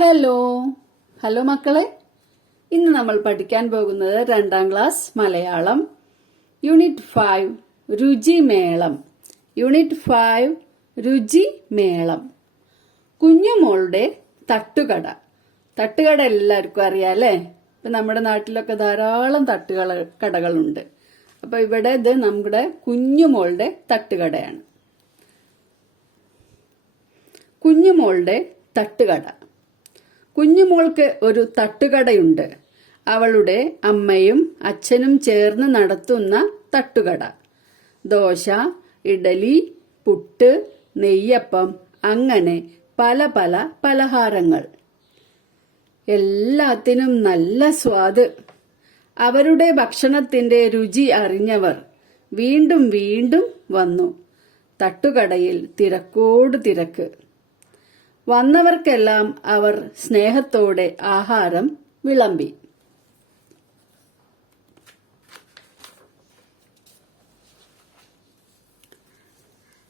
Hello hello മക്കളെ, ഇന്ന് നമ്മൾ പഠിക്കാൻ പോകുന്നത് 2ാം ക്ലാസ് മലയാളം യൂണിറ്റ് 5 രുചിമേളം. യൂണിറ്റ് 5 രുചിമേളം. കുഞ്ഞുമോളുടെ തട്ടുകട. തട്ടുകട എല്ലാവർക്കും അറിയാം അല്ലേ? ഇപ്പൊ നമ്മുടെ നാട്ടിലൊക്കെ ധാരാളം കടകളുണ്ട്. അപ്പൊ ഇവിടെ ഇത് നമ്മുടെ കുഞ്ഞുമോളുടെ തട്ടുകടയാണ്. കുഞ്ഞുമോളുടെ തട്ടുകട. കുഞ്ഞുമോൾക്ക് ഒരു തട്ടുകടയുണ്ട്. അവളുടെ അമ്മയും അച്ഛനും ചേർന്ന് നടത്തുന്ന തട്ടുകട. ദോശ, ഇഡലി, പുട്ട്, നെയ്യപ്പം, അങ്ങനെ പല പല പലഹാരങ്ങൾ. എല്ലാത്തിനും നല്ല സ്വാദ്. അവരുടെ ഭക്ഷണത്തിന്റെ രുചി അറിഞ്ഞവർ വീണ്ടും വീണ്ടും വന്നു. തട്ടുകടയിൽ തിരക്കോട് തിരക്ക്. വന്നവർക്കെല്ലാം അവർ സ്നേഹത്തോടെ ആഹാരം വിളമ്പി.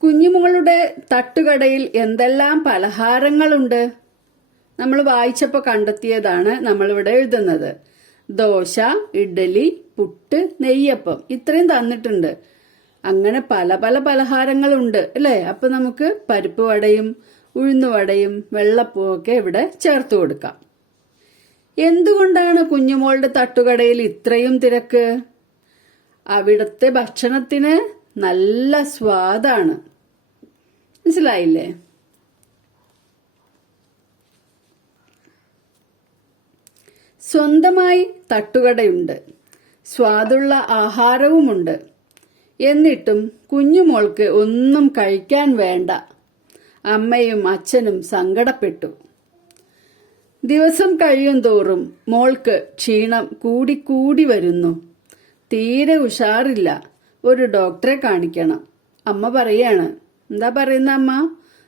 കുഞ്ഞുമോളുടെ തട്ടുകടയിൽ എന്തെല്ലാം പലഹാരങ്ങളുണ്ട്? നമ്മൾ വായിച്ചപ്പോൾ കണ്ടെത്തിയതാണ് നമ്മളിവിടെ എഴുതുന്നത്. ദോശ, ഇഡലി, പുട്ട്, നെയ്യപ്പം, ഇത്രയും തന്നിട്ടുണ്ട്. അങ്ങനെ പല പല പലഹാരങ്ങളുണ്ട് അല്ലേ? അപ്പൊ നമുക്ക് പരിപ്പ് വടയും ഉഴുന്നുവടയും വെള്ളപ്പവും ഒക്കെ ഇവിടെ ചേർത്ത് കൊടുക്കാം. എന്തുകൊണ്ടാണ് കുഞ്ഞുമോളുടെ തട്ടുകടയിൽ ഇത്രയും തിരക്ക്? അവിടുത്തെ ഭക്ഷണത്തിന് നല്ല സ്വാദാണ്. മനസ്സിലായില്ലേ? സ്വന്തമായി തട്ടുകടയുണ്ട്, സ്വാദുള്ള ആഹാരവുമുണ്ട്. എന്നിട്ടും കുഞ്ഞുമോൾക്ക് ഒന്നും കഴിക്കാൻ വേണ്ട. അമ്മയും അച്ഛനും സങ്കടപ്പെട്ടു. ദിവസം കഴിയുന്തോറും മോൾക്ക് ക്ഷീണം കൂടിക്കൂടി വരുന്നു. തീരെ ഉഷാറില്ല. ഒരു ഡോക്ടറെ കാണിക്കണം. അമ്മ പറയാണ്. എന്താ പറയുന്ന അമ്മ?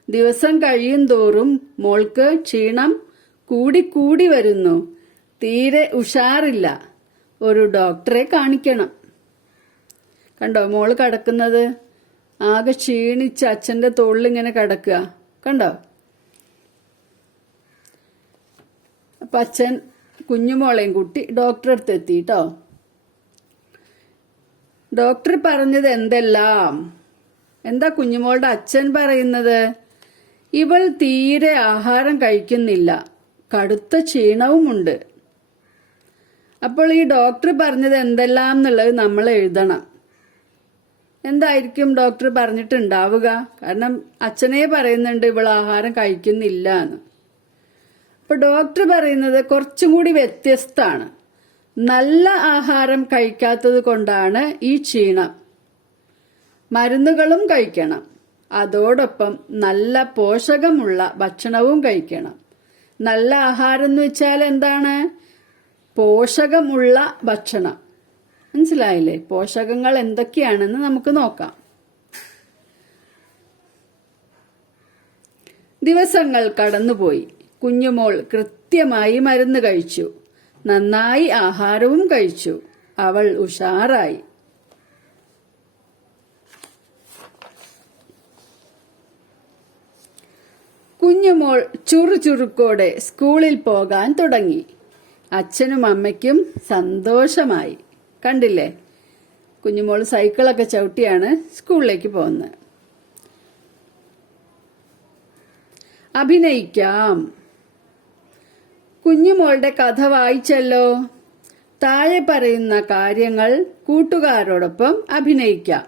ദിവസം കഴിയുന്തോറും മോൾക്ക് ക്ഷീണം കൂടിക്കൂടി വരുന്നു. തീരെ ഉഷാറില്ല. ഒരു ഡോക്ടറെ കാണിക്കണം. കണ്ടോ മോള് കിടക്കുന്നത്? ആകെ ക്ഷീണിച്ച് അച്ഛന്റെ തോളിലിങ്ങനെ കിടക്കുക. കണ്ടോ? അപ്പൊ അച്ഛൻ കുഞ്ഞുമോളെയും കൂട്ടി ഡോക്ടറെ അടുത്ത് എത്തിട്ടോ. ഡോക്ടർ പറഞ്ഞത് എന്തെല്ലാം? എന്താ കുഞ്ഞുമോളുടെ അച്ഛൻ പറയുന്നത്? ഇവൾ തീരെ ആഹാരം കഴിക്കുന്നില്ല, കടുത്ത ക്ഷീണവുമുണ്ട്. അപ്പോൾ ഈ ഡോക്ടർ പറഞ്ഞത് എന്തെല്ലാം എന്നുള്ളത് നമ്മൾ എഴുതണം. എന്തായിരിക്കും ഡോക്ടർ പറഞ്ഞിട്ടുണ്ടാവുക? കാരണം അച്ഛനെ പറയുന്നുണ്ട് ഇവൾ ആഹാരം കഴിക്കുന്നില്ല എന്ന്. അപ്പൊ ഡോക്ടർ പറയുന്നത് കുറച്ചും കൂടി വ്യത്യസ്തമാണ്. നല്ല ആഹാരം കഴിക്കാത്തത് കൊണ്ടാണ് ഈ ക്ഷീണം. മരുന്നുകളും കഴിക്കണം. അതോടൊപ്പം നല്ല പോഷകമുള്ള ഭക്ഷണവും കഴിക്കണം. നല്ല ആഹാരം എന്ന് വെച്ചാൽ എന്താണ്? പോഷകമുള്ള ഭക്ഷണം. മനസ്സിലായില്ലേ? പോഷകങ്ങൾ എന്തൊക്കെയാണെന്ന് നമുക്ക് നോക്കാം. ദിവസങ്ങൾ കടന്നുപോയി. കുഞ്ഞുമോൾ കൃത്യമായി മരുന്ന് കഴിച്ചു. നന്നായി ആഹാരവും കഴിച്ചു. അവൾ ഉഷാറായി. കുഞ്ഞുമോൾ ചുറുചുറുക്കോടെ സ്കൂളിൽ പോകാൻ തുടങ്ങി. അച്ഛനും അമ്മയ്ക്കും സന്തോഷമായി. കണ്ടില്ലേ? കുഞ്ഞുമോൾ സൈക്കിളൊക്കെ ചവിട്ടിയാണ് സ്കൂളിലേക്ക് പോകുന്നത്. അഭിനയിക്കാം. കുഞ്ഞുമോളുടെ കഥ വായിച്ചല്ലോ. താഴെ പറയുന്ന കാര്യങ്ങൾ കൂട്ടുകാരോടൊപ്പം അഭിനയിക്കാം.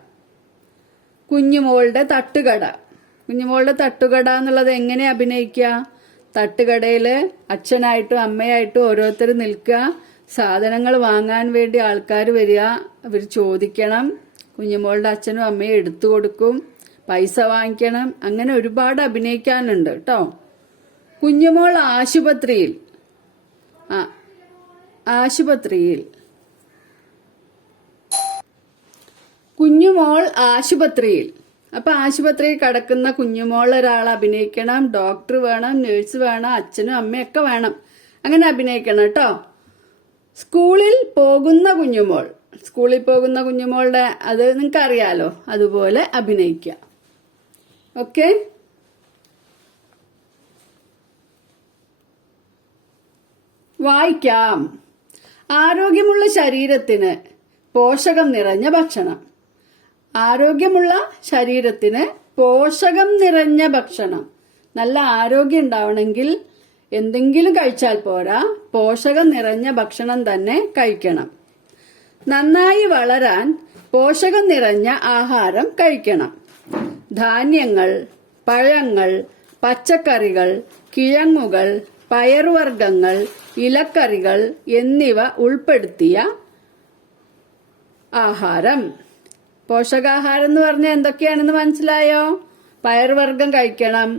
കുഞ്ഞുമോളുടെ തട്ടുകട. കുഞ്ഞുമോളുടെ തട്ടുകട എന്നുള്ളത് എങ്ങനെ അഭിനയിക്കുക? തട്ടുകടയില് അച്ഛനായിട്ടും അമ്മയായിട്ടും ഓരോരുത്തർ നിൽക്കുക. സാധനങ്ങൾ വാങ്ങാൻ വേണ്ടി ആൾക്കാർ വരിക. അവർ ചോദിക്കണം. കുഞ്ഞുമോളുടെ അച്ഛനും അമ്മയും എടുത്തു കൊടുക്കും. പൈസ വാങ്ങിക്കണം. അങ്ങനെ ഒരുപാട് അഭിനയിക്കാനുണ്ട് കേട്ടോ. കുഞ്ഞുമോൾ ആശുപത്രിയിൽ. കുഞ്ഞുമോൾ ആശുപത്രിയിൽ. അപ്പൊ ആശുപത്രിയിൽ കിടക്കുന്ന കുഞ്ഞുമോൾ ഒരാൾ അഭിനയിക്കണം. ഡോക്ടർ വേണം, നഴ്സ് വേണം, അച്ഛനും അമ്മയൊക്കെ വേണം. അങ്ങനെ അഭിനയിക്കണം കേട്ടോ. സ്കൂളിൽ പോകുന്ന കുഞ്ഞുമോൾ. സ്കൂളിൽ പോകുന്ന കുഞ്ഞുമോളുടെ അത് നിങ്ങൾക്ക് അറിയാലോ. അതുപോലെ അഭിനയിക്കുക. ഓക്കെ. വായിക്കാം. ആരോഗ്യമുള്ള ശരീരത്തിന് പോഷകം നിറഞ്ഞ ഭക്ഷണം. ആരോഗ്യമുള്ള ശരീരത്തിന് പോഷകം നിറഞ്ഞ ഭക്ഷണം. നല്ല ആരോഗ്യം ഉണ്ടാവണമെങ്കിൽ എന്തെങ്കിലും കഴിച്ചാൽ പോരാ, പോഷകം നിറഞ്ഞ ഭക്ഷണം തന്നെ കഴിക്കണം. നന്നായി വളരാൻ പോഷകം നിറഞ്ഞ ആഹാരം കഴിക്കണം. ധാന്യങ്ങൾ, പഴങ്ങൾ, പച്ചക്കറികൾ, കിഴങ്ങുകൾ, പയറുവർഗ്ഗങ്ങൾ, ഇലക്കറികൾ എന്നിവ ഉൾപ്പെടുത്തിയ ആഹാരം. പോഷകാഹാരം എന്ന് പറഞ്ഞാൽ എന്തൊക്കെയാണെന്ന് മനസ്സിലായോ? പയറുവർഗ്ഗം കഴിക്കണം,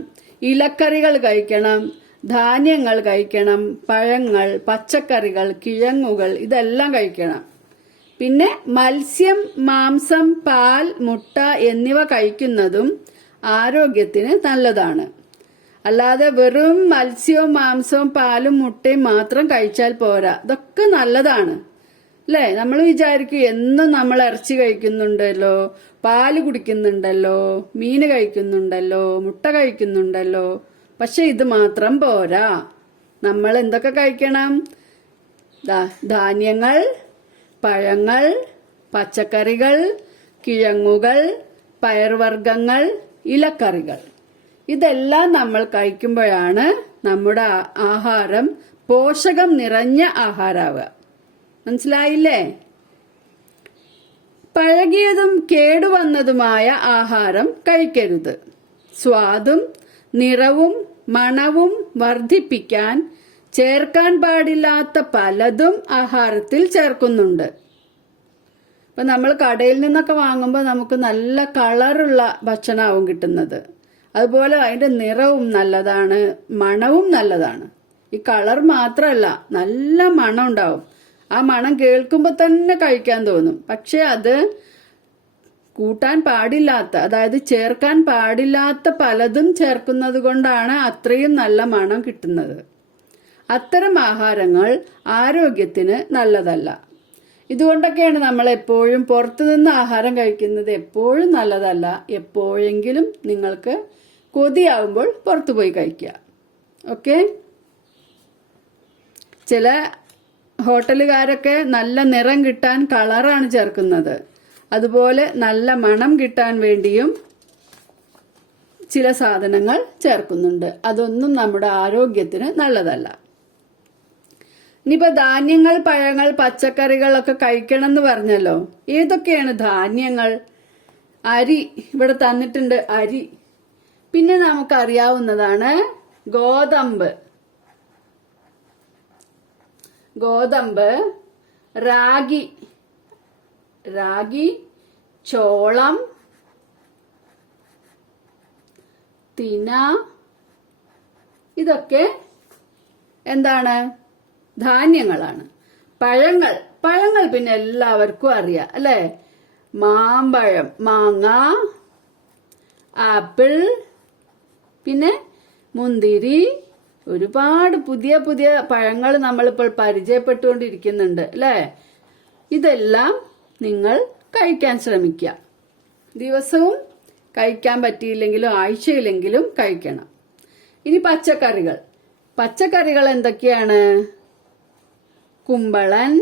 ഇലക്കറികൾ കഴിക്കണം, ധാന്യങ്ങൾ കഴിക്കണം, പഴങ്ങൾ, പച്ചക്കറികൾ, കിഴങ്ങുകൾ ഇതെല്ലാം കഴിക്കണം. പിന്നെ മത്സ്യം, മാംസം, പാൽ, മുട്ട എന്നിവ കഴിക്കുന്നതും ആരോഗ്യത്തിന് നല്ലതാണ്. അല്ലാതെ വെറും മത്സ്യവും മാംസവും പാലും മുട്ടയും മാത്രം കഴിച്ചാൽ പോരാ. ഇതൊക്കെ നല്ലതാണ് അല്ലേ? നമ്മൾ വിചാരിക്കും എന്നും നമ്മൾ ഇറച്ചി കഴിക്കുന്നുണ്ടല്ലോ, പാല് കുടിക്കുന്നുണ്ടല്ലോ, മീന് കഴിക്കുന്നുണ്ടല്ലോ, മുട്ട കഴിക്കുന്നുണ്ടല്ലോ. പക്ഷെ ഇത് മാത്രം പോരാ. നമ്മൾ എന്തൊക്കെ കഴിക്കണം? ധാന്യങ്ങൾ, പഴങ്ങൾ, പച്ചക്കറികൾ, കിഴങ്ങുകൾ, പയർവർഗ്ഗങ്ങൾ, ഇലക്കറികൾ ഇതെല്ലാം നമ്മൾ കഴിക്കുമ്പോഴാണ് നമ്മുടെ ആഹാരം പോഷകം നിറഞ്ഞ ആഹാരമാവുക. മനസ്സിലായില്ലേ? പഴകിയതും കേടുവന്നതുമായ ആഹാരം കഴിക്കരുത്. സ്വാദും നിറവും മണവും വർദ്ധിപ്പിക്കാൻ ചേർക്കാൻ പാടില്ലാത്ത പലതും ആഹാരത്തിൽ ചേർക്കുന്നുണ്ട്. ഇപ്പൊ നമ്മൾ കടയിൽ നിന്നൊക്കെ വാങ്ങുമ്പോൾ നമുക്ക് നല്ല കളറുള്ള ഭക്ഷണമാവും കിട്ടുന്നത്. അതുപോലെ അതിന്റെ നിറവും നല്ലതാണ്, മണവും നല്ലതാണ്. ഈ കളർ മാത്രമല്ല, നല്ല മണം ഉണ്ടാവും. ആ മണം കേൾക്കുമ്പോൾ തന്നെ കഴിക്കാൻ തോന്നും. പക്ഷെ അത് കൂട്ടാൻ പാടില്ലാത്ത, അതായത് ചേർക്കാൻ പാടില്ലാത്ത പലതും ചേർക്കുന്നത് കൊണ്ടാണ് അത്രയും നല്ല മണം കിട്ടുന്നത്. അത്തരം ആഹാരങ്ങൾ ആരോഗ്യത്തിന് നല്ലതല്ല. ഇതുകൊണ്ടൊക്കെയാണ് നമ്മൾ എപ്പോഴും പുറത്തുനിന്ന് ആഹാരം കഴിക്കുന്നത്. എപ്പോഴും നല്ലതല്ല. എപ്പോഴെങ്കിലും നിങ്ങൾക്ക് കൊതിയാവുമ്പോൾ പുറത്തു പോയി കഴിക്കുക. ഓക്കെ? ചില ഹോട്ടലുകാരൊക്കെ നല്ല നിറം കിട്ടാൻ കളറാണ് ചേർക്കുന്നത്. അതുപോലെ നല്ല മണം കിട്ടാൻ വേണ്ടിയും ചില സാധനങ്ങൾ ചേർക്കുന്നുണ്ട്. അതൊന്നും നമ്മുടെ ആരോഗ്യത്തിന് നല്ലതല്ല. ഇനിയിപ്പോ ധാന്യങ്ങൾ, പഴങ്ങൾ, പച്ചക്കറികളൊക്കെ കഴിക്കണം എന്ന് പറഞ്ഞല്ലോ. ഏതൊക്കെയാണ് ധാന്യങ്ങൾ? അരി ഇവിടെ തന്നിട്ടുണ്ട്, അരി. പിന്നെ നമുക്കറിയാവുന്നതാണ് ഗോതമ്പ്. ഗോതമ്പ്, റാഗി, ചോളം, തിന, ഇതൊക്കെ എന്താണ്? ധാന്യങ്ങളാണ്. പഴങ്ങൾ പിന്നെ എല്ലാവർക്കും അറിയാം അല്ലെ? മാമ്പഴം, മാങ്ങ, ആപ്പിൾ, പിന്നെ മുന്തിരി, ഒരുപാട് പുതിയ പുതിയ പഴങ്ങൾ നമ്മളിപ്പോൾ പരിചയപ്പെട്ടുകൊണ്ടിരിക്കുന്നുണ്ട് അല്ലെ? ഇതെല്ലാം നിങ്ങൾ കഴിക്കാൻ ശ്രമിക്കുക. ദിവസവും കഴിക്കാൻ പറ്റിയില്ലെങ്കിലും ആഴ്ചയിലെങ്കിലും കഴിക്കണം. ഇനി പച്ചക്കറികൾ എന്തൊക്കെയാണ്? കുമ്പളൻ,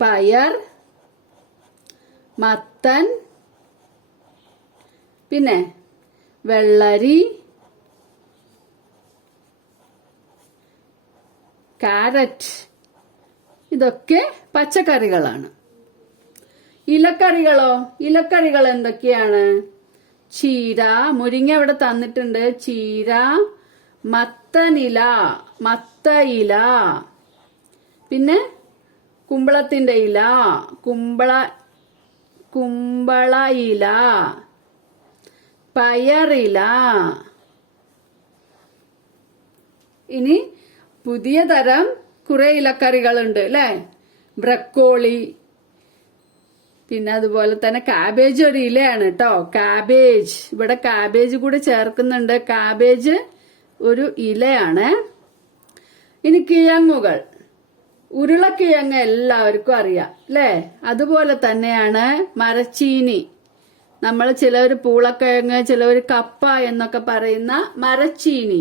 പയർ, മത്തൻ, പിന്നെ വെള്ളരി, കാരറ്റ്, ഇതൊക്കെ പച്ചക്കറികളാണ്. ഇലക്കറികൾ എന്തൊക്കെയാണ്? ചീര, മുരിങ്ങ ഇവിടെ തന്നിട്ടുണ്ട്. ചീര, മത്തയില, പിന്നെ കുമ്പളത്തിന്റെ ഇല, കുമ്പള ഇല, പയറില. ഇനി പുതിയ തരം കുറെ ഇലക്കറികളുണ്ട് അല്ലെ? ബ്രക്കോളി, പിന്നെ അതുപോലെ തന്നെ കാബേജ് ഒരു ഇലയാണ് കേട്ടോ. കാബേജ്, ഇവിടെ കാബേജ് കൂടി ചേർക്കുന്നുണ്ട്. കാബേജ് ഒരു ഇലയാണ്. ഇനി കിഴങ്ങുകൾ, ഉരുളക്കിഴങ്ങ് എല്ലാവർക്കും അറിയാം അല്ലേ? അതുപോലെ തന്നെയാണ് മരച്ചീനി. നമ്മൾ ചിലവർ പൂളക്കിഴങ്ങ്, ചിലവർ കപ്പ എന്നൊക്കെ പറയുന്ന മരച്ചീനി.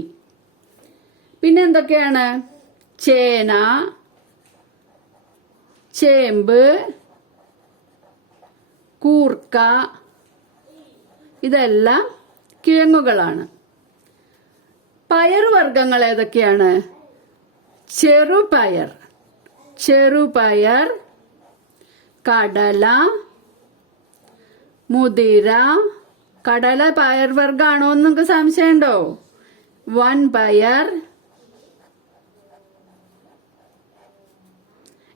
പിന്നെ എന്തൊക്കെയാണ്? ചേന, ചേമ്പ്, കൂർക്ക, ഇതെല്ലാം കിഴങ്ങുകളാണ്. പയറുവർഗ്ഗങ്ങൾ ഏതൊക്കെയാണ്? ചെറുപയർ, കടല, മുതിര. കടല പയർവർഗ്ഗാണോ എന്ന് നിങ്ങൾക്ക് സംശയമുണ്ടോ? വൻപയർ,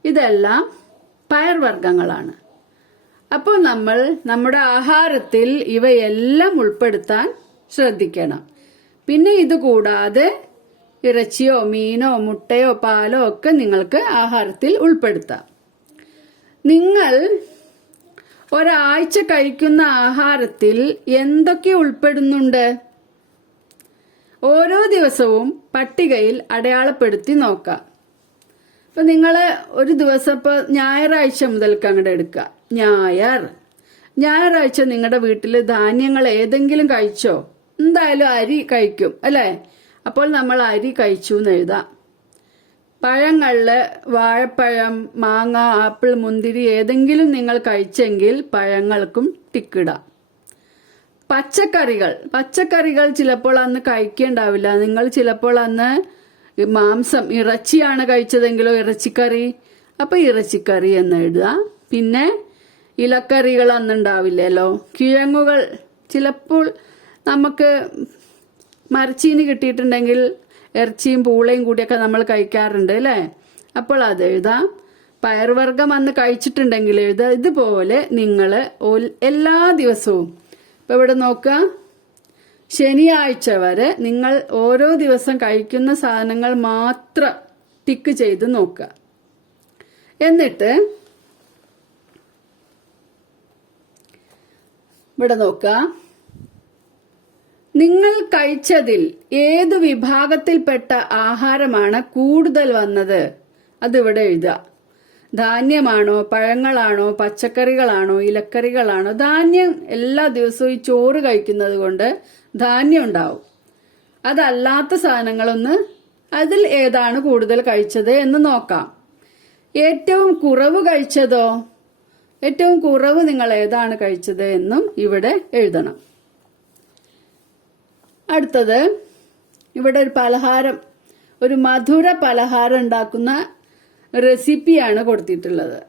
ഇതെല്ലാം പയർവർഗ്ഗങ്ങളാണ്. അപ്പോൾ നമ്മൾ നമ്മുടെ ആഹാരത്തിൽ ഇവയെല്ലാം ഉൾപ്പെടുത്താൻ ശ്രദ്ധിക്കണം. പിന്നെ ഇത് കൂടാതെ ഇറച്ചിയോ മീനോ മുട്ടയോ പാലോ ഒക്കെ നിങ്ങൾക്ക് ആഹാരത്തിൽ ഉൾപ്പെടുത്താം. നിങ്ങൾ ഒരാഴ്ച കഴിക്കുന്ന ആഹാരത്തിൽ എന്തൊക്കെ ഉൾപ്പെടുന്നുണ്ട്? ഓരോ ദിവസവും പട്ടികയിൽ അടയാളപ്പെടുത്തി നോക്കാം. അപ്പൊ നിങ്ങൾ ഒരു ദിവസം ഇപ്പൊ ഞായറാഴ്ച മുതൽക്ക് അങ്ങോട്ട് എടുക്കുക. ഞായറാഴ്ച നിങ്ങളുടെ വീട്ടിൽ ധാന്യങ്ങൾ ഏതെങ്കിലും കഴിച്ചോ? എന്തായാലും അരി കഴിക്കും അല്ലെ? അപ്പോൾ നമ്മൾ അരി കഴിച്ചു എന്ന് എഴുതാം. പഴങ്ങളില് വാഴപ്പഴം, മാങ്ങ, ആപ്പിൾ, മുന്തിരി ഏതെങ്കിലും നിങ്ങൾ കഴിച്ചെങ്കിൽ പഴങ്ങൾക്കും ടിക്കിടാം. പച്ചക്കറികൾ ചിലപ്പോൾ അന്ന് കഴിക്കേണ്ടാവില്ല. നിങ്ങൾ ചിലപ്പോൾ അന്ന് മാംസം, ഇറച്ചിയാണ് കഴിച്ചതെങ്കിലോ ഇറച്ചിക്കറി, അപ്പൊ ഇറച്ചിക്കറി എന്ന് എഴുതുക. പിന്നെ ഇലക്കറികൾ അന്നുണ്ടാവില്ലല്ലോ. കിഴങ്ങുകൾ ചിലപ്പോൾ നമുക്ക് മരച്ചീനി കിട്ടിയിട്ടുണ്ടെങ്കിൽ ഇറച്ചിയും പൂളയും കൂടിയൊക്കെ നമ്മൾ കഴിക്കാറുണ്ട് അല്ലേ? അപ്പോൾ അത് എഴുതാം. പയറുവർഗ്ഗം അന്ന് കഴിച്ചിട്ടുണ്ടെങ്കിൽ എഴുതുക. ഇതുപോലെ നിങ്ങൾ എല്ലാ ദിവസവും ഇപ്പൊ ഇവിടെ നോക്കുക, ശനിയാഴ്ച വരെ നിങ്ങൾ ഓരോ ദിവസം കഴിക്കുന്ന സാധനങ്ങൾ മാത്രം ടിക്ക് ചെയ്ത് നോക്കുക. എന്നിട്ട് ഇവിടെ നോക്കുക, നിങ്ങൾ കഴിച്ചതിൽ ഏത് വിഭാഗത്തിൽപ്പെട്ട ആഹാരമാണ് കൂടുതൽ വന്നത്? അതിവിടെ എഴുതുക. ധാന്യമാണോ, പഴങ്ങളാണോ, പച്ചക്കറികളാണോ, ഇലക്കറികളാണോ? ധാന്യം എല്ലാ ദിവസവും ഈ ചോറ് കഴിക്കുന്നത് കൊണ്ട് ധാന്യം ഉണ്ടാവും. അതല്ലാത്ത സാധനങ്ങളൊന്ന് അതിൽ ഏതാണ് കൂടുതൽ കഴിച്ചത് എന്ന് നോക്കാം. ഏറ്റവും കുറവ് കഴിച്ചതോ? ഏറ്റവും കുറവ് നിങ്ങൾ ഏതാണ് കഴിച്ചത് എന്നും ഇവിടെ എഴുതണം. അടുത്തത് ഇവിടെ ഒരു പലഹാരം, ഒരു മധുര പലഹാരം ഉണ്ടാക്കുന്ന റെസിപ്പിയാണ് കൊടുത്തിട്ടുള്ളത്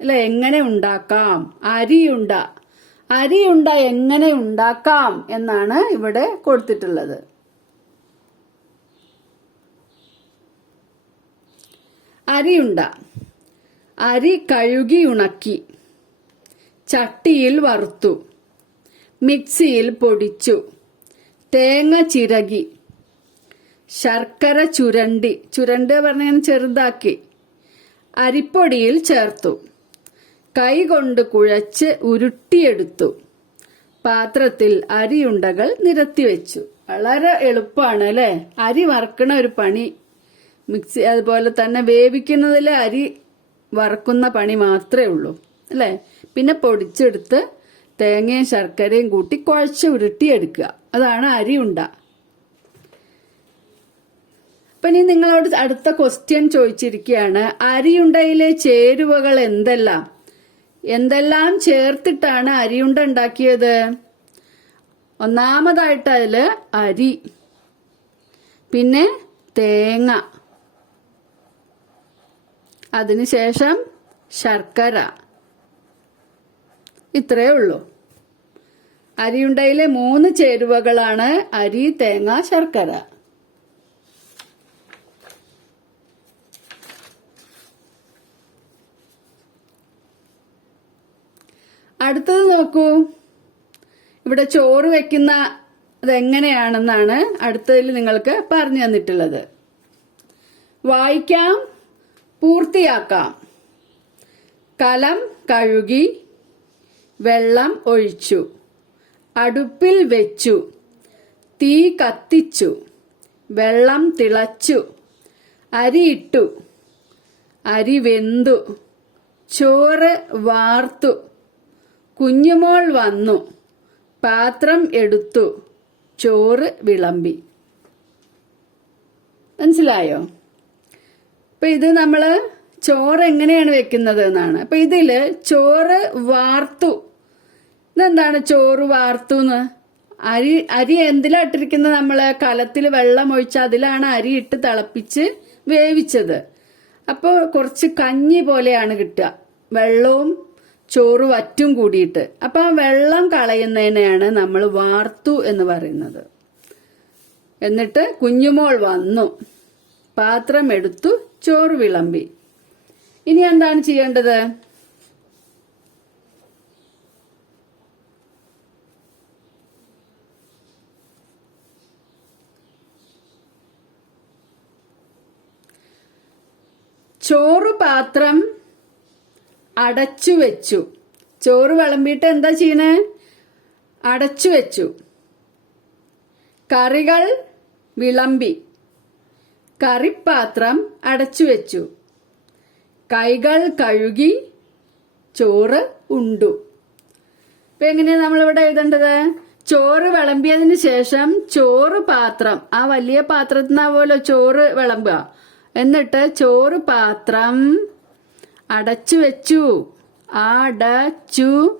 അല്ലെ? എങ്ങനെ ഉണ്ടാക്കാം? അരിയുണ്ട എങ്ങനെ ഉണ്ടാക്കാം എന്നാണ് ഇവിടെ കൊടുത്തിട്ടുള്ളത്. അരിയുണ്ട. അരി കഴുകി ഉണക്കി, ചട്ടിയിൽ വറുത്തു, മിക്സിയിൽ പൊടിച്ചു, തേങ്ങ ചിരകി, ശർക്കര ചുരണ്ടി പറഞ്ഞ ചെറുതാക്കി അരിപ്പൊടിയിൽ ചേർത്തു, കൈകൊണ്ട് കുഴച്ച് ഉരുട്ടിയെടുത്തു, പാത്രത്തിൽ അരിയുണ്ടകൾ നിരത്തിവെച്ചു. വളരെ എളുപ്പമാണ് അല്ലെ? അരി വറുക്കണ ഒരു പണി മിക്സി, അതുപോലെ തന്നെ വേവിക്കുന്നതിലെ അരി വറക്കുന്ന പണി മാത്രമേ ഉള്ളൂ അല്ലെ? പിന്നെ പൊടിച്ചെടുത്ത് തേങ്ങയും ശർക്കരയും കൂട്ടി കുഴച്ച് ഉരുട്ടിയെടുക്കുക. അതാണ് അരിയുണ്ട. അപ്പൊ ഇനി നിങ്ങളോട് അടുത്ത ക്വസ്റ്റ്യൻ ചോദിച്ചിരിക്കുകയാണ്, അരിയുണ്ടയിലെ ചേരുവകൾ എന്തെല്ലാം ചേർത്തിട്ടാണ് അരിയുണ്ട ഉണ്ടാക്കിയത്? ഒന്നാമതായിട്ട് അതില് അരി, പിന്നെ തേങ്ങ, അതിനുശേഷം ശർക്കര. ഇത്രയേ ഉള്ളൂ. അരിയുണ്ടയിലെ 3 ചേരുവകളാണ് അരി, തേങ്ങ, ശർക്കര. അടുത്തത് നോക്കൂ, ഇവിടെ ചോറ് വെക്കുന്ന അതെങ്ങനെയാണെന്നാണ് അടുത്തതിൽ നിങ്ങൾക്ക് പറഞ്ഞു തന്നിട്ടുള്ളത്. വായിക്കാം, പൂർത്തിയാക്കാം. കലം കഴുകി, വെള്ളം ഒഴിച്ചു, അടുപ്പിൽ വെച്ചു, തീ കത്തിച്ചു, വെള്ളം തിളച്ചു, അരിയിട്ടു, അരി വെന്തു, ചോറ് വാർത്തു, കുഞ്ഞുമോൾ വന്നു, പാത്രം എടുത്തു, ചോറ് വിളമ്പി. മനസ്സിലായോ? അപ്പൊ ഇത് നമ്മള് ചോറ് എങ്ങനെയാണ് വെക്കുന്നത് എന്നാണ്. അപ്പൊ ഇതില് ചോറ് വാർത്തു. ഇതെന്താണ് ചോറ് വാർത്തു എന്ന്? അരി എന്തിലായിട്ടിരിക്കുന്നത്? നമ്മള് കലത്തിൽ വെള്ളം ഒഴിച്ച് അതിലാണ് അരി ഇട്ട് തിളപ്പിച്ച് വേവിച്ചത്. അപ്പൊ കുറച്ച് കഞ്ഞി പോലെയാണ് കിട്ടുക, വെള്ളവും ചോറ് വറ്റും കൂടിയിട്ട്. അപ്പൊ ആ വെള്ളം കളയുന്നതിനെയാണ് നമ്മൾ വാർത്തു എന്ന് പറയുന്നത്. എന്നിട്ട് കുഞ്ഞുമോൾ വന്നു, പാത്രം എടുത്തു, ചോറ് വിളമ്പി. ഇനി എന്താണ് ചെയ്യേണ്ടത്? ചോറ് പാത്രം അടച്ചു വെച്ചു. ചോറ് വിളമ്പിയിട്ട് എന്താ ചെയ്യണേ? അടച്ചു വെച്ചു. കറികൾ വിളമ്പി. കറിപ്പാത്രം അടച്ചു വെച്ചു. കൈകൾ കഴുകി. ചോറ് ഉണ്ടു. ഇപ്പൊ എങ്ങനെയാ നമ്മളിവിടെ എഴുതേണ്ടത്? ചോറ് വിളമ്പിയതിന് ശേഷം ചോറ് പാത്രം, ആ വലിയ പാത്രത്തിൽ നിന്നാവുമല്ലോ ചോറ് വിളമ്പുക, എന്നിട്ട് ചോറ് പാത്രം അടച്ചു വെച്ചു. അടച്ചു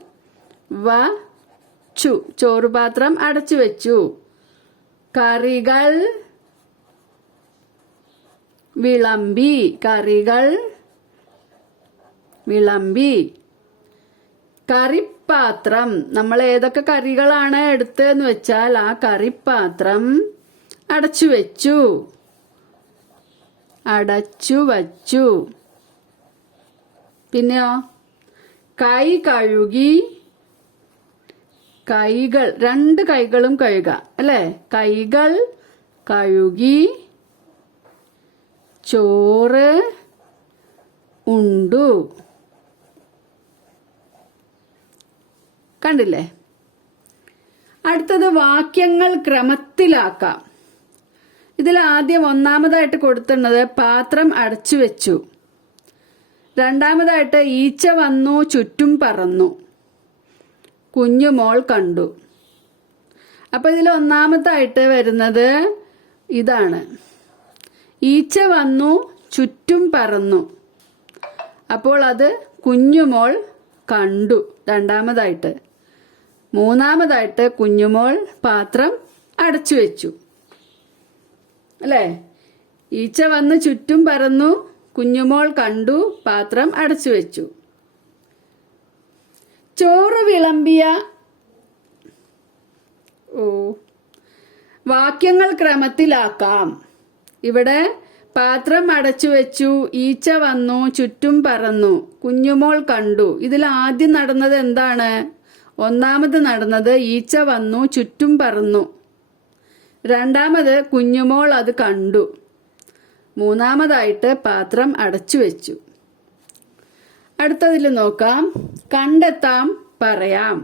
വച്ചു. ചോറ് പാത്രം അടച്ചു വെച്ചു. കറികൾ വിളമ്പി. കറികൾ വിളമ്പി. കറിപ്പാത്രം, നമ്മൾ ഏതൊക്കെ കറികളാണ് എടുത്തതെന്ന് വെച്ചാൽ ആ കറിപ്പാത്രം അടച്ചു വെച്ചു. അടച്ചു വച്ചു. പിന്നെയോ കൈ കഴുകി. കൈകൾ, രണ്ട് കൈകളും കഴുകുക അല്ലെ? കൈകൾ കഴുകി. ചോറ് ഉണ്ടു. കണ്ടില്ലേ? അടുത്തത് വാക്യങ്ങൾ ക്രമത്തിലാക്കാം. ഇതിൽ ആദ്യം ഒന്നാമതായിട്ട് കൊടുത്തിരുന്നത് പാത്രം അടച്ചു വെച്ചു. രണ്ടാമതായിട്ട് ഈച്ച വന്നു ചുറ്റും പറന്നു. കുഞ്ഞുമോൾ കണ്ടു. അപ്പൊ ഇതിൽ ഒന്നാമതായിട്ട് വരുന്നത് ഇതാണ്. ഈച്ച വന്നു ചുറ്റും പറന്നു. അപ്പോൾ അത് കുഞ്ഞുമോൾ കണ്ടു രണ്ടാമതായിട്ട്. മൂന്നാമതായിട്ട് കുഞ്ഞുമോൾ പാത്രം അടച്ചു വെച്ചു അല്ലേ? ഈച്ച വന്ന് ചുറ്റും പറന്നു, കുഞ്ഞുമോൾ കണ്ടു, പാത്രം അടച്ചു വെച്ചു. ചോറ് വിളമ്പിയ വാക്യങ്ങൾ ക്രമത്തിലാക്കാം. ഇവിടെ പാത്രം അടച്ചു വെച്ചു, ഈച്ച വന്നു, ചുറ്റും പറന്നു, കുഞ്ഞുമോൾ കണ്ടു. ഇതിൽ ആദ്യം നടന്നത് എന്താണ്? ഒന്നാമത് നടന്നത് ഈച്ച വന്നു ചുറ്റും പറന്നു. രണ്ടാമത് കുഞ്ഞുമോൾ അത് കണ്ടു. മൂന്നാമതായിട്ട് പാത്രം അടച്ചു വെച്ചു. അടുത്തതിൽ നോക്കാം. കണ്ടെത്താം, പറയാം.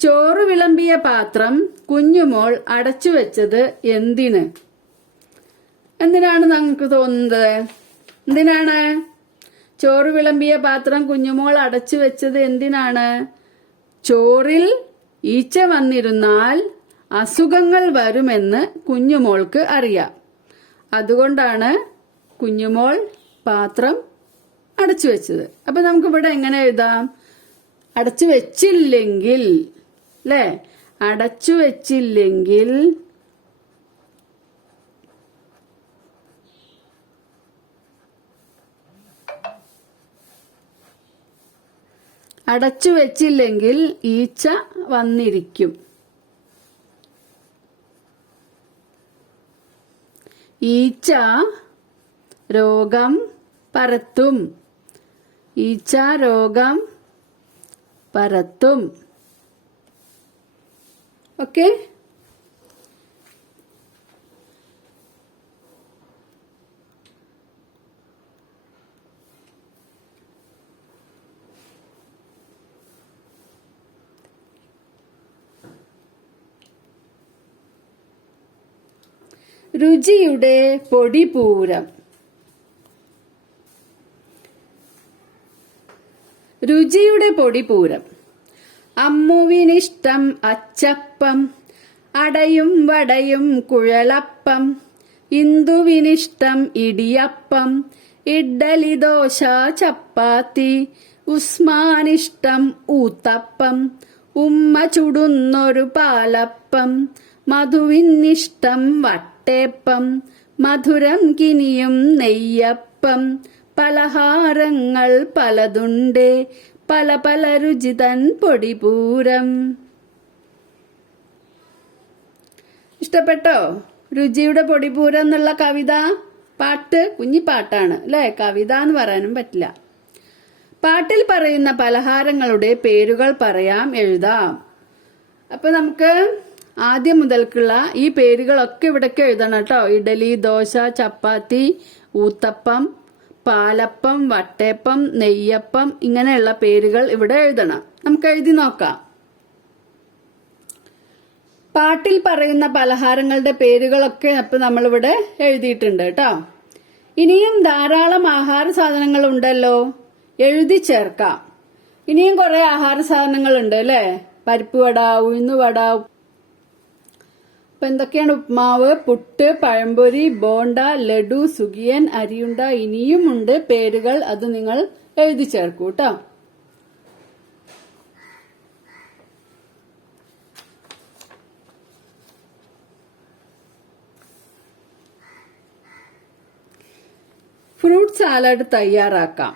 ചോറ് വിളമ്പിയ പാത്രം കുഞ്ഞുമോൾ അടച്ചു വെച്ചത് എന്തിന്? എന്തിനാണ് നിങ്ങൾക്ക് തോന്നുന്നത്? എന്തിനാണ് ചോറ് വിളമ്പിയ പാത്രം കുഞ്ഞുമോൾ അടച്ചു വെച്ചത്? എന്തിനാണ്? ചോറിൽ ഈച്ച വന്നിരുന്നാൽ അസുഖങ്ങൾ വരുമെന്ന് കുഞ്ഞുമോൾക്ക് അറിയാം. അതുകൊണ്ടാണ് കുഞ്ഞുമോൾ പാത്രം അടച്ചു വെച്ചത്. അപ്പൊ നമുക്ക് ഇവിടെ എങ്ങനെ എഴുതാം? അടച്ചു വെച്ചില്ലെങ്കിൽ അല്ലേ? അടച്ചു വെച്ചില്ലെങ്കിൽ അടച്ചു വെച്ചില്ലെങ്കിൽ ഈച്ച വന്നിരിക്കും. ഈച്ച രോഗം പരത്തും. ഈച്ച രോഗം പരത്തും. ഓക്കെ? രുചിയുടെ പൊടിപൂരം. രുചിയുടെ പൊടിപൂരം. അമ്മുവിനിഷ്ടം അച്ചപ്പം, അടയും വടയും കുഴലപ്പം, ഇന്ദുവിനിഷ്ടം ഇടിയപ്പം, ഇഡ്ഡലി ദോശ ചപ്പാത്തി. ഉസ്മാനിഷ്ടം ഊത്തപ്പം, ഉമ്മ ചുടുന്നൊരു പാലപ്പം. മധുവിനിഷ്ടം വട്ടേപ്പം, മധുരം കിനിയും നെയ്യപ്പം. പലഹാരങ്ങൾ പലതുണ്ട്, പല പല രുചിതൻ പൊടിപൂരം. ഇഷ്ടപ്പെട്ടോ രുചിയുടെ പൊടിപൂരം എന്നുള്ള കവിത? പാട്ട് കുഞ്ഞിപ്പാട്ടാണ് അല്ലെ, കവിത എന്ന് പറയാനും പറ്റില്ല. പാട്ടിൽ പറയുന്ന പലഹാരങ്ങളുടെ പേരുകൾ പറയാം, എഴുതാം. അപ്പൊ നമുക്ക് ആദ്യം മുതൽക്കുള്ള ഈ പേരുകളൊക്കെ ഇവിടേക്ക് എഴുതണം കേട്ടോ. ഇഡലി, ദോശ, ചപ്പാത്തി, ഊത്തപ്പം, പാലപ്പം, വട്ടയപ്പം, നെയ്യപ്പം, ഇങ്ങനെയുള്ള പേരുകൾ ഇവിടെ എഴുതണം. നമുക്ക് എഴുതി നോക്കാം. പാട്ടിൽ പറയുന്ന പലഹാരങ്ങളുടെ പേരുകളൊക്കെ അപ്പൊ നമ്മളിവിടെ എഴുതിയിട്ടുണ്ട് കേട്ടോ. ഇനിയും ധാരാളം ആഹാര സാധനങ്ങൾ ഉണ്ടല്ലോ, എഴുതി ചേർക്കാം. ഇനിയും കുറെ ആഹാര സാധനങ്ങൾ ഉണ്ട് അല്ലെ. പരിപ്പ് വട, ഉഴുന്നുവട. അപ്പൊ എന്തൊക്കെയാണ്? ഉപ്മാവ്, പുട്ട്, പഴംപൊരി, ബോണ്ട, ലഡു, സുഗിയൻ, അരിയുണ്ട. ഇനിയും ഉണ്ട് പേരുകൾ, അത് നിങ്ങൾ എഴുതി ചേർക്കൂ കേട്ടോ. ഫ്രൂട്ട് സാലഡ് തയ്യാറാക്കാം.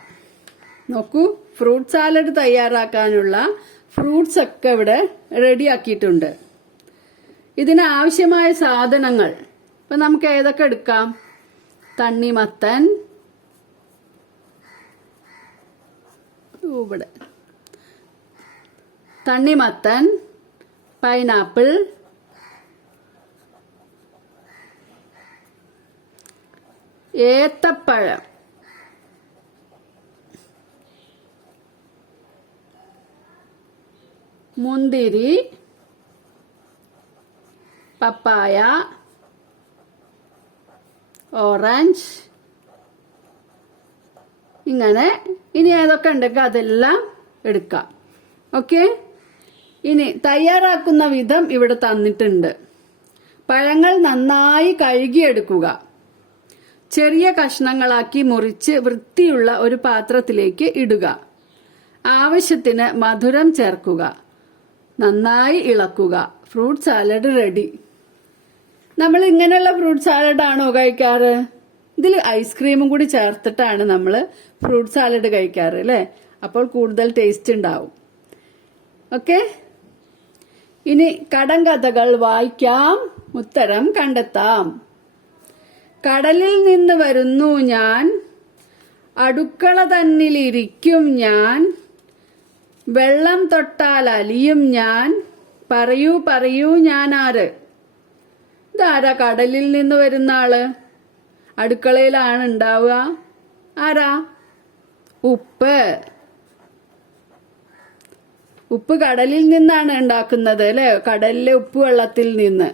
നോക്കൂ, ഫ്രൂട്ട് സാലഡ് തയ്യാറാക്കാനുള്ള ഫ്രൂട്ട്സ് ഒക്കെ ഇവിടെ റെഡിയാക്കിയിട്ടുണ്ട്. ഇതിനാവശ്യമായ സാധനങ്ങൾ ഇപ്പൊ നമുക്ക് ഏതൊക്കെ എടുക്കാം? തണ്ണിമത്തൻ, ഇവിടെ തണ്ണിമത്തൻ, പൈനാപ്പിൾ, ഏത്തപ്പഴം, മുന്തിരി, പപ്പായ, ഓറഞ്ച്. ഇങ്ങനെ ഇനി ഏതൊക്കെ ഉണ്ടെങ്കിൽ അതെല്ലാം എടുക്കാം. ഓക്കെ, ഇനി തയ്യാറാക്കുന്ന വിധം ഇവിടെ തന്നിട്ടുണ്ട്. പഴങ്ങൾ നന്നായി കഴുകിയെടുക്കുക. ചെറിയ കഷ്ണങ്ങളാക്കി മുറിച്ച് വൃത്തിയുള്ള ഒരു പാത്രത്തിലേക്ക് ഇടുക. ആവശ്യത്തിന് മധുരം ചേർക്കുക. നന്നായി ഇളക്കുക. Fruit salad ready. നമ്മൾ ഇങ്ങനെയുള്ള ഫ്രൂട്ട് സാലഡ് ആണോ കഴിക്കാറ്? ഇതിൽ ഐസ്ക്രീമും കൂടി ചേർത്തിട്ടാണ് നമ്മൾ ഫ്രൂട്ട് സാലഡ് കഴിക്കാറ് അല്ലെ. അപ്പോൾ കൂടുതൽ ടേസ്റ്റ് ഉണ്ടാവും. ഓക്കെ, ഇനി കടങ്കഥകൾ വായിക്കാം, ഉത്തരം കണ്ടെത്താം. കടലിൽ നിന്ന് വരുന്നു ഞാൻ, അടുക്കള തന്നിലിരിക്കും ഞാൻ, വെള്ളം തൊട്ടാൽ അലിയും ഞാൻ, പറയൂ പറയൂ ഞാൻ ആര്? ഇതാരാ കടലിൽ നിന്ന് വരുന്ന ആള്? അടുക്കളയിലാണ് ഉണ്ടാവുക. ആരാ? ഉപ്പ്. ഉപ്പ് കടലിൽ നിന്നാണ് ഉണ്ടാക്കുന്നത് അല്ലെ, കടലിലെ ഉപ്പ് വെള്ളത്തിൽ നിന്ന്.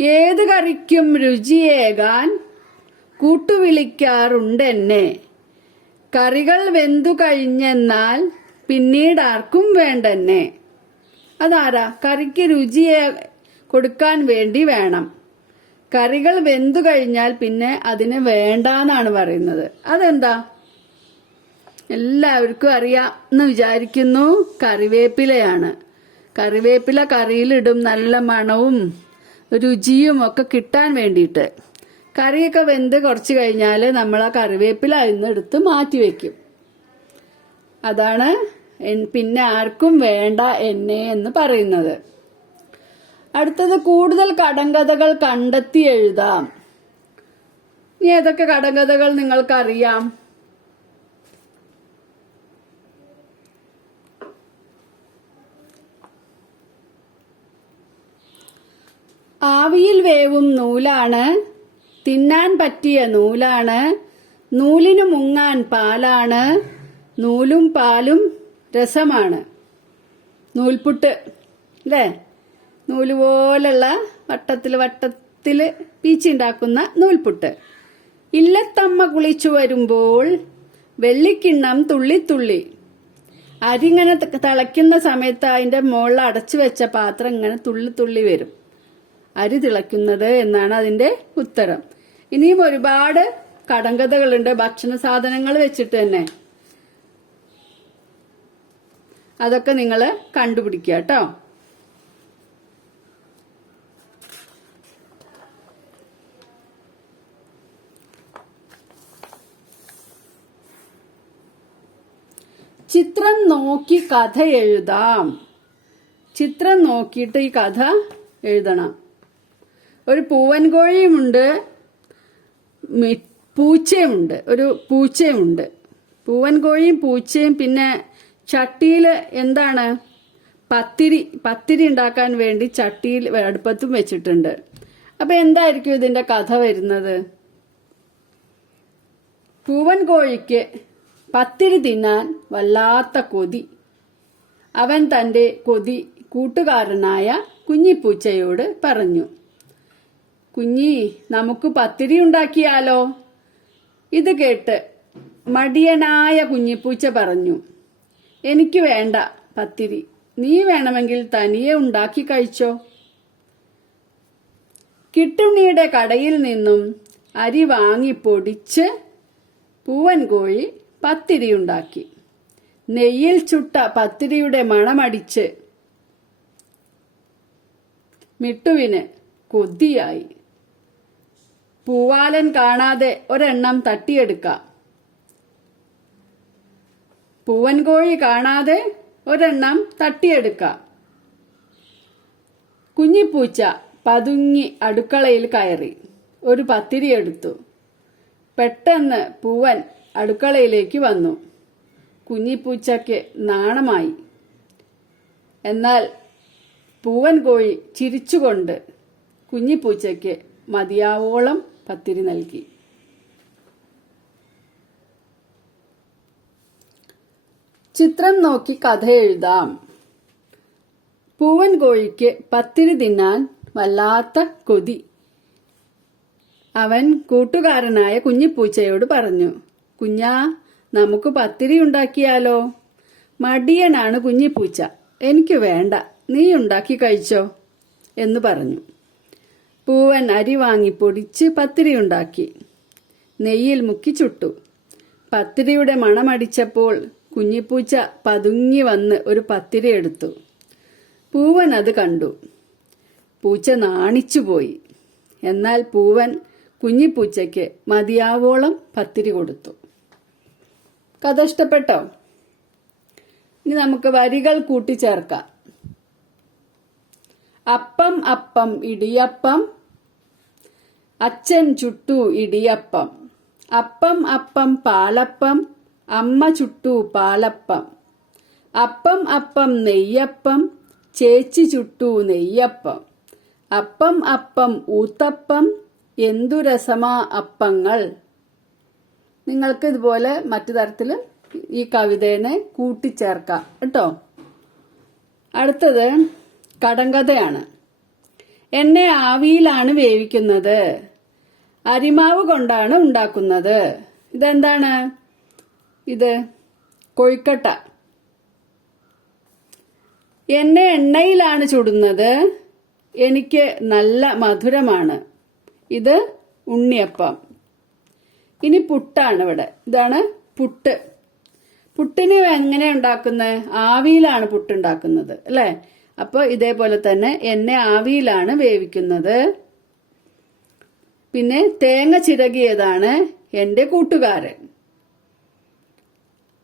ഏത് കറിക്കും രുചിയേകാൻ കൂട്ടുവിളിക്കാറുണ്ടെന്നെ, കറികൾ വെന്തു കഴിഞ്ഞെന്നാൽ പിന്നീട് ആർക്കും വേണ്ടെന്നെ. അതാരാ? കറിക്ക് രുചിയെ കൊടുക്കാൻ വേണ്ടി വേണം. കറികൾ വെന്തു കഴിഞ്ഞാൽ പിന്നെ അതിന് വേണ്ടാന്നാണ് പറയുന്നത്. അതെന്താ? എല്ലാവർക്കും അറിയാമെന്ന് വിചാരിക്കുന്നു. കറിവേപ്പിലയാണ്. കറിവേപ്പില കറിയിലിടും, നല്ല മണവും രുചിയും ഒക്കെ കിട്ടാൻ വേണ്ടിയിട്ട്. കറിയൊക്കെ വെന്ത് കുറച്ച് കഴിഞ്ഞാൽ നമ്മൾ ആ കറിവേപ്പില അതിന്ന് എടുത്ത് മാറ്റി വെക്കും. അതാണ് പിന്നെ ആർക്കും വേണ്ട എന്നെ എന്ന് പറയുന്നത്. അടുത്തത് കൂടുതൽ കടങ്കഥകൾ കണ്ടെത്തി എഴുതാം. ഇനി ഏതൊക്കെ കടങ്കഥകൾ നിങ്ങൾക്കറിയാം? ആവിയിൽ വേവും നൂലാണ്, തിന്നാൻ പറ്റിയ നൂലാണ്, നൂലിനു മുങ്ങാൻ പാലാണ്, നൂലും പാലും രസമാണ്. നൂൽപുട്ട് അല്ലേ? നൂല് പോലുള്ള വട്ടത്തില് പീച്ചുണ്ടാക്കുന്ന നൂൽപുട്ട്. ഇല്ലത്തമ്മ കുളിച്ചു വരുമ്പോൾ വെള്ളിക്കിണ്ണം തുള്ളിത്തുള്ളി. അരിങ്ങനെ തിളയ്ക്കുന്ന സമയത്ത് അതിന്റെ മുകളിൽ അടച്ചു വെച്ച പാത്രം ഇങ്ങനെ തുള്ളി തുള്ളി വരും. അരി തിളയ്ക്കുന്നത് എന്നാണ് അതിന്റെ ഉത്തരം. ഇനിയും ഒരുപാട് കടങ്കഥകളുണ്ട് ഭക്ഷണ സാധനങ്ങൾ വെച്ചിട്ട് തന്നെ. അതൊക്കെ നിങ്ങൾ കണ്ടുപിടിക്കുക കേട്ടോ. ചിത്രം നോക്കി കഥ എഴുതാം. ചിത്രം നോക്കിയിട്ട് ഈ കഥ എഴുതണം. ഒരു പൂവൻ കോഴിയുമുണ്ട്, പൂച്ചയുമുണ്ട്. ഒരു പൂച്ചയുമുണ്ട്. പൂവൻ കോഴിയും പൂച്ചയും പിന്നെ ചട്ടിയില് എന്താണ് പത്തിരി ഉണ്ടാക്കാൻ വേണ്ടി ചട്ടിയിൽ അടുപ്പത്തും വെച്ചിട്ടുണ്ട്. അപ്പൊ എന്തായിരിക്കും ഇതിന്റെ കഥ വരുന്നത്? പൂവൻ കോഴിക്ക് പത്തിരി തിന്നാൻ വല്ലാത്ത കൊതി. അവൻ തന്റെ കൊതി കൂട്ടുകാരനായ കുഞ്ഞിപ്പൂച്ചയോട് പറഞ്ഞു. കുഞ്ഞി, നമുക്ക് പത്തിരി ഉണ്ടാക്കിയാലോ? ഇത് കേട്ട് മടിയനായ കുഞ്ഞിപ്പൂച്ച പറഞ്ഞു, എനിക്ക് വേണ്ട പത്തിരി, നീ വേണമെങ്കിൽ തനിയെ ഉണ്ടാക്കി കഴിച്ചോ. കിട്ടുണ്ണിയുടെ കടയിൽ നിന്നും അരി വാങ്ങി പൊടിച്ച് പൂവൻ കോഴി പത്തിരി ഉണ്ടാക്കി. നെയ്യിൽ ചുട്ട പത്തിരിയുടെ മണമടിച്ച് മിട്ടുവിന് കൊതിയായി. പൂവാലൻ കാണാതെ ഒരെണ്ണം തട്ടിയെടുക്കാം. പൂവൻ കോഴി കാണാതെ ഒരെണ്ണം തട്ടിയെടുക്കാം. കുഞ്ഞിപ്പൂച്ച പതുങ്ങി അടുക്കളയിൽ കയറി ഒരു പത്തിരി എടുത്തു. പെട്ടെന്ന് പൂവൻ അടുക്കളയിലേക്ക് വന്നു. കുഞ്ഞിപ്പൂച്ചയ്ക്ക് നാണമായി. എന്നാൽ പൂവൻ കോഴി ചിരിച്ചുകൊണ്ട് കുഞ്ഞിപ്പൂച്ചയ്ക്ക് മതിയാവോളം പത്തിരി നൽകി. ചിത്രം നോക്കി കഥ എഴുതാം. പൂവൻ കോഴിക്ക് പത്തിരി തിന്നാൻ വല്ലാത്ത കൊതി. അവൻ കൂട്ടുകാരനായ കുഞ്ഞിപ്പൂച്ചയോട് പറഞ്ഞു, കുഞ്ഞാ, നമുക്ക് പത്തിരി ഉണ്ടാക്കിയാലോ? മടിയനാണ് കുഞ്ഞിപ്പൂച്ച, എനിക്ക് വേണ്ട, നീ ഉണ്ടാക്കി കഴിച്ചോ എന്ന് പറഞ്ഞു. പൂവൻ അരി വാങ്ങി പൊടിച്ച് പത്തിരി ഉണ്ടാക്കി. നെയ്യിൽ മുക്കി ചുട്ടു. പത്തിരിയുടെ മണമടിച്ചപ്പോൾ കുഞ്ഞിപ്പൂച്ച പതുങ്ങി വന്ന് ഒരു പത്തിരി എടുത്തു. പൂവൻ അത് കണ്ടു. പൂച്ച നാണിച്ചുപോയി. എന്നാൽ പൂവൻ കുഞ്ഞിപ്പൂച്ചയ്ക്ക് മതിയാവോളം പത്തിരി കൊടുത്തു. കഥ ഇഷ്ടപ്പെട്ടോ? ഇനി നമുക്ക് വരികൾ കൂട്ടിച്ചേർക്കാം. അപ്പം അപ്പം ഇടിയപ്പം, അച്ഛൻ ചുട്ടു ഇടിയപ്പം. അപ്പം അപ്പം പാലപ്പം, അമ്മ ചുട്ടു പാലപ്പം. അപ്പം അപ്പം നെയ്യപ്പം, ചേച്ചി ചുട്ടു നെയ്യപ്പം. അപ്പം അപ്പം ഊത്തപ്പം, എന്തു രസമാ അപ്പങ്ങൾ. നിങ്ങൾക്ക് ഇതുപോലെ മറ്റു തരത്തിൽ ഈ കവിതയെ കൂട്ടിച്ചേർക്കാം കേട്ടോ. അടുത്തത് കടങ്കഥയാണ്. എണ്ണ ആവിയിലാണ് വേവിക്കുന്നത്, അരിമാവ് കൊണ്ടാണ് ഉണ്ടാക്കുന്നത്. ഇതെന്താണ്? ഇത് കൊഴുക്കട്ട. എന്നെ എണ്ണയിലാണ് ചുടുന്നത്, എനിക്ക് നല്ല മധുരമാണ്. ഇത് ഉണ്ണിയപ്പം. ഇനി പുട്ടാണ് ഇവിടെ. ഇതാണ് പുട്ട്. പുട്ടിന് എങ്ങനെ ഉണ്ടാക്കുന്നത്? ആവിയിലാണ് പുട്ടുണ്ടാക്കുന്നത് അല്ലെ? അപ്പൊ ഇതേപോലെ തന്നെ എണ്ണ ആവിയിലാണ് വേവിക്കുന്നത്. പിന്നെ തേങ്ങ ചിരകിയതാണ് എന്റെ കൂട്ടുകാരൻ.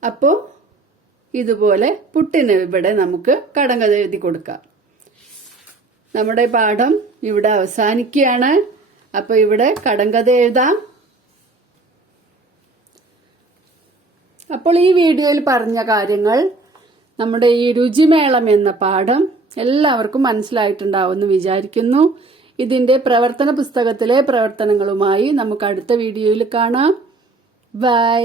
അപ്പോ ഇതുപോലെ പുട്ടിന് ഇവിടെ നമുക്ക് കടങ്കഥ എഴുതി കൊടുക്കാം. നമ്മുടെ പാഠം ഇവിടെ അവസാനിക്കുകയാണ്. അപ്പൊ ഇവിടെ കടങ്കഥ എഴുതാം. അപ്പോൾ ഈ വീഡിയോയിൽ പറഞ്ഞ കാര്യങ്ങൾ, നമ്മുടെ ഈ രുചിമേളം എന്ന പാഠം എല്ലാവർക്കും മനസ്സിലായിട്ടുണ്ടാവുമെന്ന് വിചാരിക്കുന്നു. ഇതിന്റെ പ്രവർത്തന പുസ്തകത്തിലെ പ്രവർത്തനങ്ങളുമായി നമുക്ക് അടുത്ത വീഡിയോയിൽ കാണാം. ബൈ.